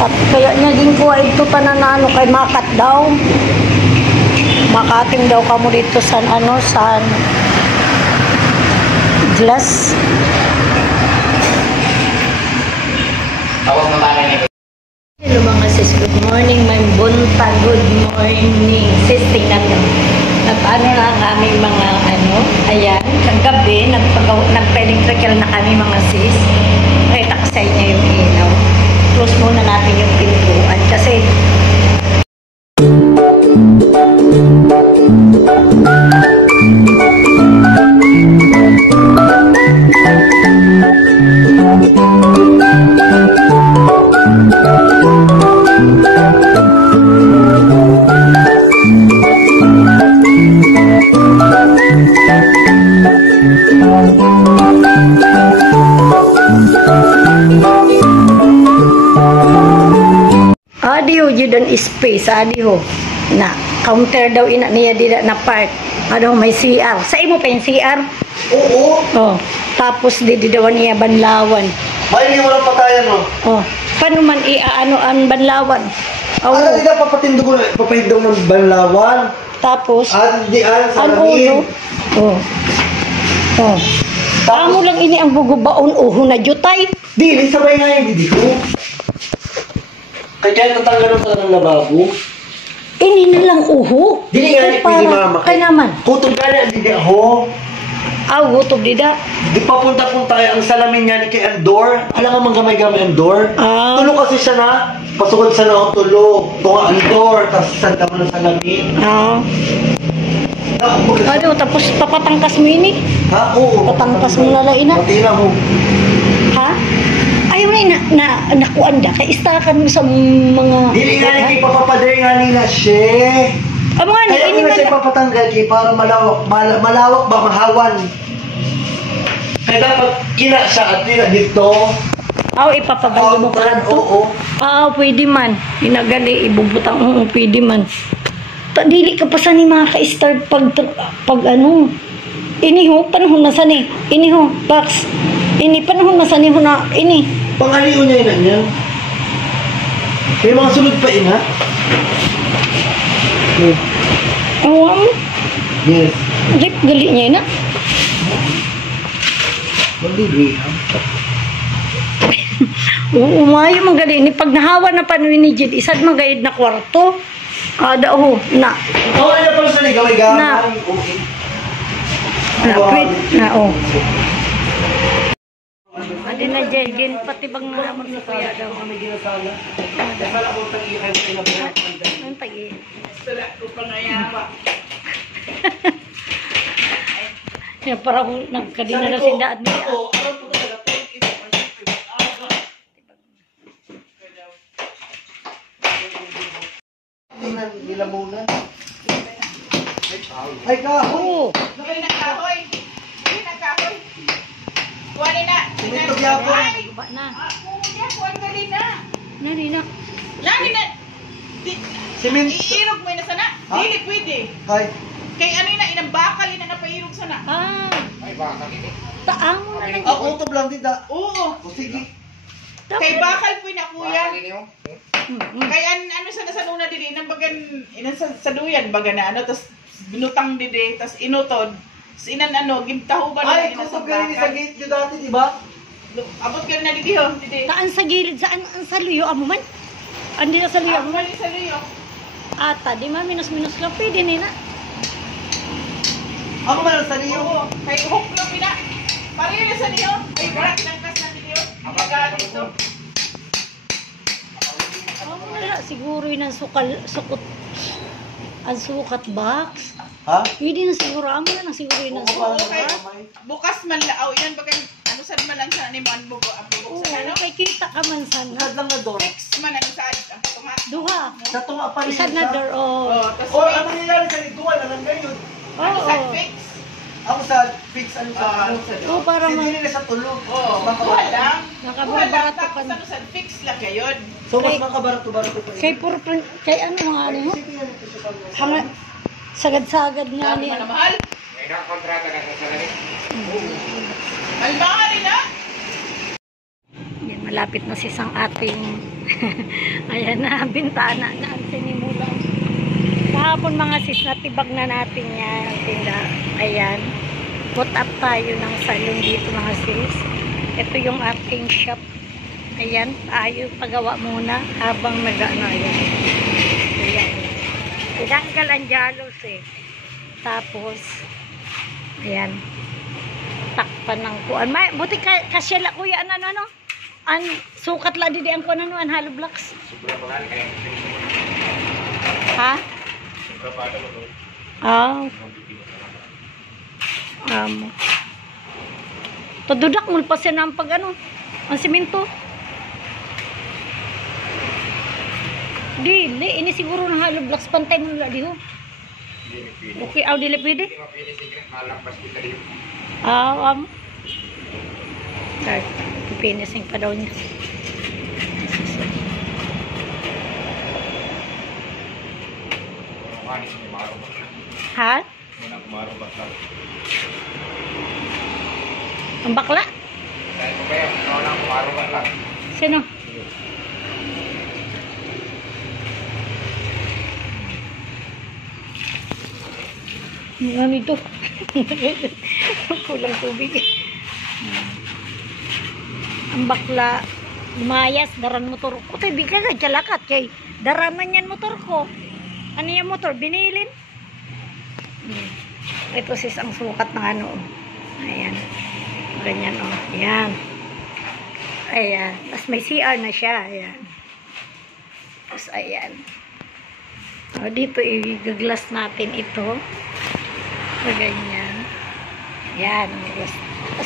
At kaya niya din ko ay ito pananano kay makat daw. Makating daw kamo dito sa sa glass. Hello mga sis, good morning. May buntag, good morning. Sis, tingnan nyo. Nagpaano na ang aming mga ayan, kagabi, nagpa-electrical na kami mga sis. Pakita ko sa inyo yung ilaw. Close muna natin yung pintuan kasi adiho judan space adiho na counter daw ina niya dida na part ano may CR sa imo pa yung CR oo oh tapos di daw niya banlawan may hindi walang patayan no oh paano man ang banlawan oh di na papahindog ng banlawan tapos di sa lamin oh amo lang ini ang bugubaon uho na jutay di sabay nga yung didi ko. Kaya tatanggalin ko ng lababo. Ini na lang uho. Dili nga ni pwede mama. Kaya naman. Kutog ka na, didi ako. Gutob dida. Di pa punta-punta kaya ang salamin niya ni kay Andor. Alam nga gamay-gamay Andor. Tulo kasi siya na. Pasukod sa na tulo. Tunga Andor. Tapos saan ka man ang salamin. Tapos papatangkas mo ini. Ha? Oo. Papatangkas mo lalaina. Matira mo. Ha? Ayaw na nakuan da. Kaya istakan mo sa mga... Dili nga na kay papapaday nga nila siya. Kaya ko na siya papatanggal kay para malawak ba mahawan. Kaya dapat kina siya at nila dito. Ipapabalo mo ka lang to? Oo. Pwede man. Inagali, ibubutang mo, pwede man. Dili ka pa sa ni maka-start pag iniho, panahon na sani. Iniho, box. Panahon na sani ho na, Pangaliw niya ina niya. May mga sunod pa ina. Yes. Jeep, gali niya ina. Maligay ha. Umayo magali ni pag nahawa na panuin ni Jid, isad magayid na kwarto. Na. Ay na pala sa ni gamay-gamay. Okay. Adi na Jegin, pati bang naman sa kuya daw. May ginasala. Kasala ko tagi kayo sa inabuhat. Ang tagi. Sala ko pangayama. Para kung nagkadina na si Daat niya. Oo, alam ko talaga. Nilamunan. Ay kahoy! Ay, nagkahoy! Kuhanin na! Sinito gyapon. Ay! Guba na. Kuhan gali na! Nani na. Lani na! Simento. Iirog mo na sana? Ha? Dili pwede. Ay. Kay ano na, inang bakal na napairog sana. Ay bakal ini. Taang mo na lang. Utob lang dida. Oo. O sige. Kay bakal po na kuya. Kay ano sana sa nuna dili, nang bagan, sa duyan baga na tas binutang didi, tas inutod. Inan gimtahuban Ay, na kutob ka rin sa gate nyo dati, di ba? Abot ka na didi ho, didi. Taan sa gilid, saan ang saluyo amo man? Andi na saluyo amo man? Sa liyo. Ata, di ma, minus-minus lang, pwede nina. Ako man sa niyo. Oo, kay hook lang pina. Pareho na sa liyo. Ay, barak kinangkas na didi ho. Baga dito. Siguro yun ang sukot, ang sukat box. Ha? Pwede na siguro, amo na lang siguro yun ang Oo, sukat kay box. bukas man lao yan baga sad man lang sa ni man bugo ang Oo, bugo sa ano. kay kita ka man sana. Sad lang na door. Fix man sad ang tunga. Duha. Sa tunga pa rin. Isad na door, Oh, tas O, ano nangyayari sa liguan? Alam ngayon. sad Oo. fix. Ako sa fix ano sa ano. Oo, para Si man. Dili na sa tulog. Oo, Mas kuha lang. Nakabarato Kuha lang, pa tapos na. ano sad fix lang kayon. So, mas makabarato-barato pa Kay puro, kay ano mga ano mo? Sige yan ito sa kanya. Hanga, sagad-sagad nga Dami niya. man na mahal. May nakakontrata na sa salamin. Albangan nila. Yan Malapit na sis ang ating ayan na, bintana na ang sinimulan. Kahapon mga sis, natibag na natin yan ang tinda. Ayan. Put up tayo ng salon dito mga sis. Ito yung ating shop. Ayan, tayo pagawa muna habang nag-ano. Ayan. Ayan. Tinanggal ang jalos eh. Tapos, ayan. Takpan ng kuan. Buti kasya la kuya ano. An sukat la di ang kuan ano an hollow blocks. Ha? Tududak mul pa siya ng pag ano, ang simento. Dili, ini siguro ng hollow blocks pantay mo nila diho. Okay, dili pwede. Okay, pinising pa daw niya. Ha? Ang bakla? Sino? Ano ito? Kulang tubig. Ang bakla, lumayas, daran motor ko. Tay, bigla ka, jalakat kay. Daraman yan motor ko. Ano yung motor? Binilin. Ito sis ang sukat ng ano. Ayan. Ganyan o. Ayan. Ayan. Tapos may CR na siya. Ayan. Tapos ayan. O, dito i-glass natin ito. So, ganyan. Ayan.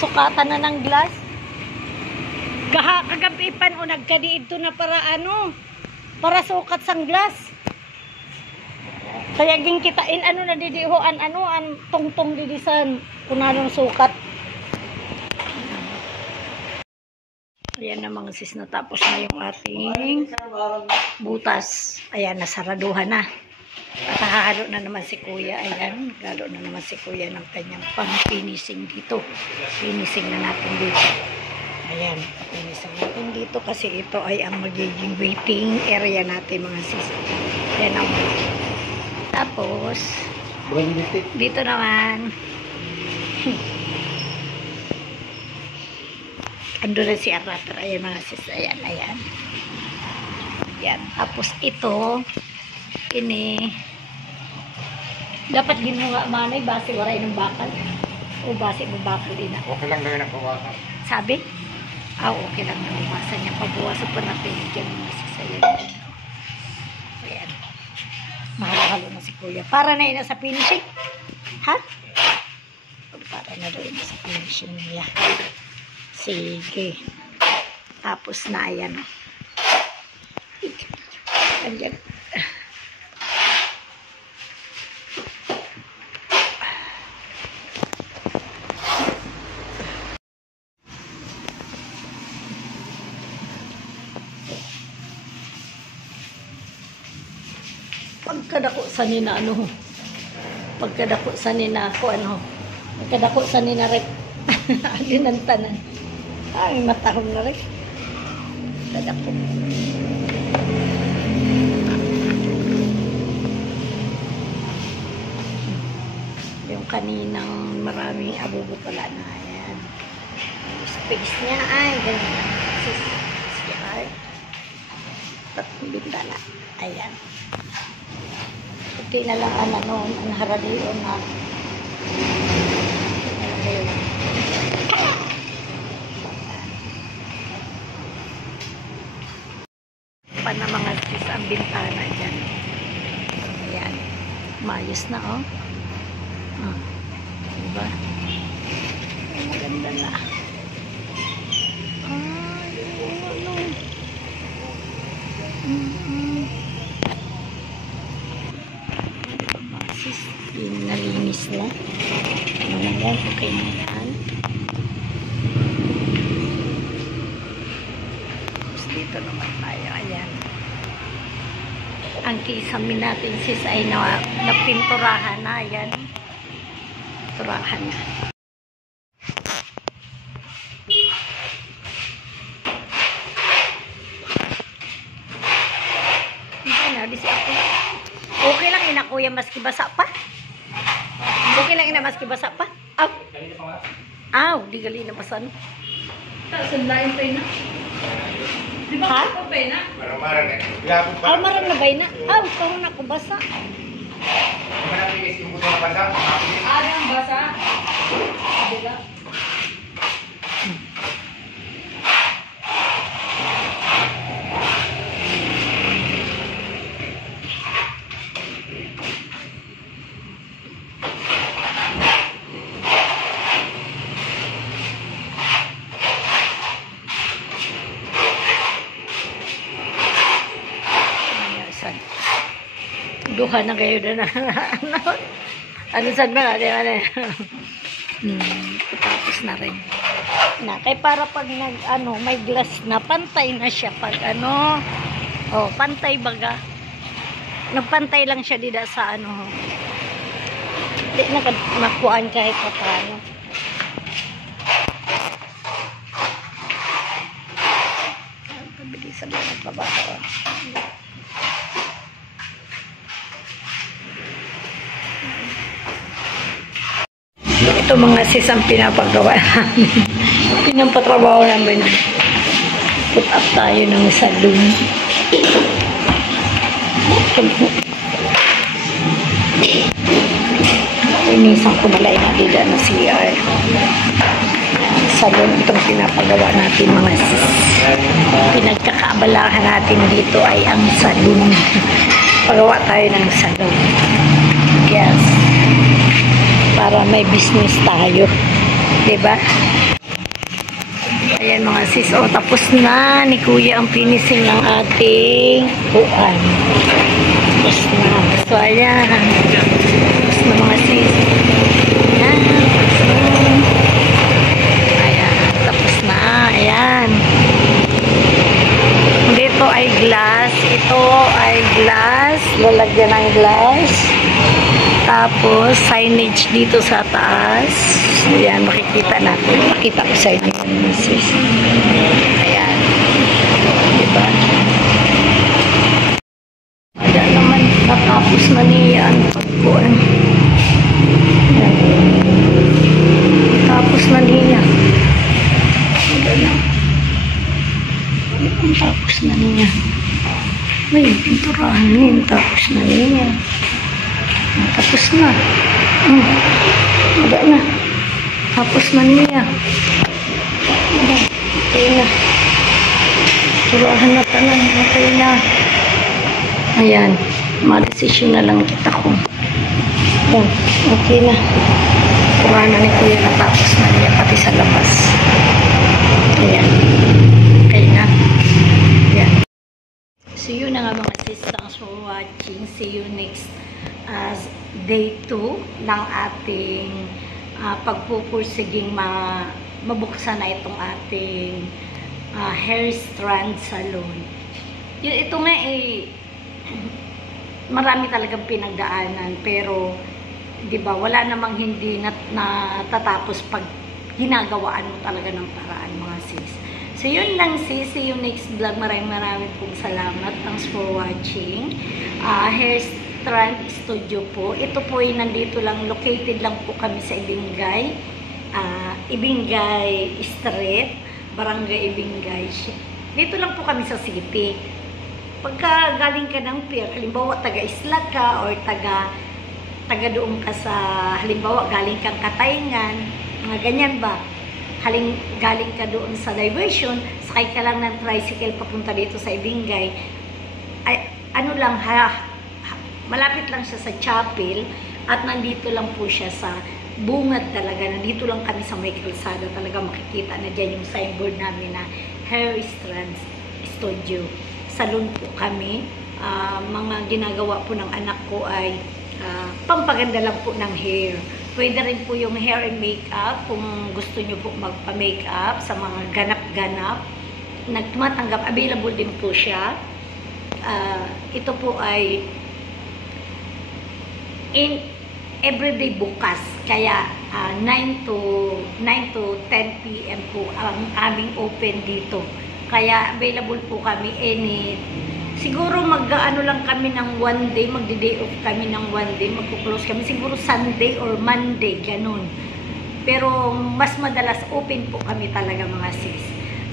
Sukatan na ng glass. Kagabipan o nagkadiito na para ano. Para sukat sang glass. Kaya ging kitain ano na didihoan ano ang tungtong didisan kunanong sukat. Ayan na mga sis, natapos na yung ating butas. Ayan, nasaraduhan na. At hahalo na naman si kuya. Ayan, halo na naman si kuya ng kanyang pang-finishing dito. Finishing na natin dito. Ayan, finishing natin dito kasi ito ay ang magiging waiting area natin mga sis. Ayan ang tapos, dito naman, ando na si Arater. Ayan mga sis, ayan. Ayan, tapos ito, ini, dapat ginuha manay, base waray ng bakal. O base mo bakal din na. Okay lang gawin ang bawasan. Sabi? Okay lang na bawasan niya. Pabawasan pa natin dyan mga sis, ayan. Ayan. Mahalo-halo na si kuya. Para na yun sa finishing. Ha? Para na doon sa finishing niya. Sige. Tapos na ayan. Ayan. Pagkadako sa nina ano, pagkadako sa nina ko ano, pagkadako sa nina rep. Alin ang tanan. Ay, matahong na rin. Pagkadako. Yung kaninang maraming abubo pala na yan. Yung space niya ay ganyan. CR. Tatlong bintana. Ayan. Puti na lang ang haralion na pa na mga sis ang bintana dyan. Ayan. Mayos na diba? Ay, maganda na. Nalinis na. Yan, okay na yan. Tapos dito naman tayo. Ayan. Ang kisame natin sis ay napinturahan na. Ayan. Pinturahan na. kuya maski basa pa. Okay lang ina maski basa pa. Aw. Aw, di gali na basa no. Sundayin pa na. Di ba Ha? pa na? Marang-marang eh. Gapon Aw, maram na bay na. Aw, karon ako basa. Marami guys yung buto na basa. Ang basa. Dila. Duha na kayo na ano saan ba natin tapos na rin na kay para pag nag ano may glass na pantay na siya pag ano pantay baga nagpantay lang siya dida sa ano di na makuhaan kahit pa paano pabilisan lang at babasa. Ito mga sis ang pinapagawa namin. Pinampatrabaho namin. Put up tayo ng salon. Inisan ko nalay na dida na CR. Salon itong pinapagawa natin mga sis. Pinagkakaabalahan natin dito ay ang salon. Pagawa tayo ng salon. Yes. Para may business tayo. Diba? Ayan mga sis. Tapos na ni Kuya ang finishing ng ating buwan. Tapos na. So, ayan. Tapos na mga sis. Ayan. Tapos na. Ayan. Tapos na. Ayan. Dito ay glass. Ito ay glass. Lalagyan ng glass. Tapos, signage dito sa taas. Ayan, makikita natin. Makita ko sa inyo yung misis. Ayan. Diba? Ayan naman, natapos na niya ang pagkuhan. Ayan. Tapos na niya. Ayan. Tapos na niya. May pinturahan niya. Tapos na niya. Tapos na. Wala na. Tapos na niya. Okay na. Turahan na tanan. Okay na. Ayan. Ma-decision na lang kita ko. Ayan. Okay na. Turahan na ni Kuya. Natapos na niya. Pati sa labas. Ayan. Okay na. Ayan. So yun na nga mga sis. Thanks for watching. See you next day 2 ng ating pagpupursiging mabuksan na itong ating hair strand salon. Ito nga marami talagang pinagdaanan pero 'di ba wala namang hindi natatapos pag ginagawaan mo talaga ng paraan mga sis. So yun lang sis, see you next vlog. Maraming pong salamat. Thanks for watching. Hair Strand Studio po. Ito po ay nandito lang, located lang po kami sa Ibingay. Ibingay Street, Barangay Ibingay. Dito lang po kami sa city. Pagka galing ka ng pier, halimbawa taga-Isla ka or taga doon ka sa, halimbawa galing kang Katayngan, mga ganyan ba? Galing ka doon sa diversion, sakay ka lang ng tricycle papunta dito sa Ibingay. Ay, ano lang malapit lang siya sa chapel at nandito lang po siya sa bungad talaga. Nandito lang kami sa may kalsada talaga makikita na dyan yung signboard namin na Hair Strand Studio. Salon po kami. Mga ginagawa po ng anak ko ay pampaganda lang po ng hair. Pwede rin po yung hair and makeup kung gusto nyo po magpa-makeup sa mga ganap-ganap. Nagtumatanggap, available din po siya. Ito po ay in everyday bukas. Kaya 9 to 10 p.m. po ang aming open dito. Kaya available po kami any Siguro mag-ano lang kami ng one day, magdi-day off kami ng one day, magpo-close kami. Siguro Sunday or Monday, ganun. Pero mas madalas open po kami talaga mga sis.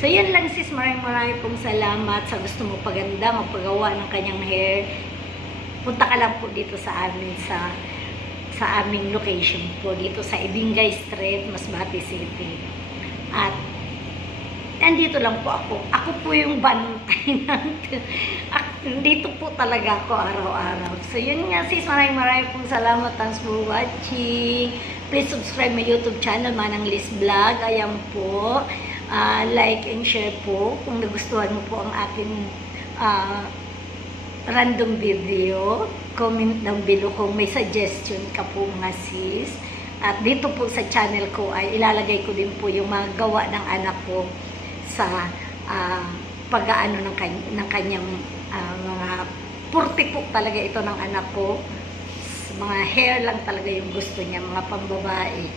So yan lang sis, maraming pong salamat sa gusto mo paganda, magpagawa ng kanyang hair. Punta ka lang po dito sa amin sa aming location po, dito sa Ibingay Street, Masbate City. At nandito lang po ako. Ako po yung bantay dito po talaga ako araw-araw. So yun nga sis, maraming pong salamat. Thanks for watching. Please subscribe my YouTube channel, Manang Liz Vlog. Ayan po. Like and share po kung nagustuhan mo po ang aking random video. Comment down below kung may suggestion ka po mga sis. At dito po sa channel ko ay ilalagay ko din po yung mga gawa ng anak ko sa pag-aano ng kanyang mga purti po talaga ito ng anak ko. Mga hair lang talaga yung gusto niya, mga pambabae,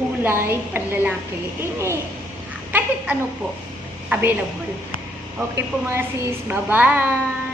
kulay, panlalaki, kahit ano po available. Okay po mga sis, bye bye.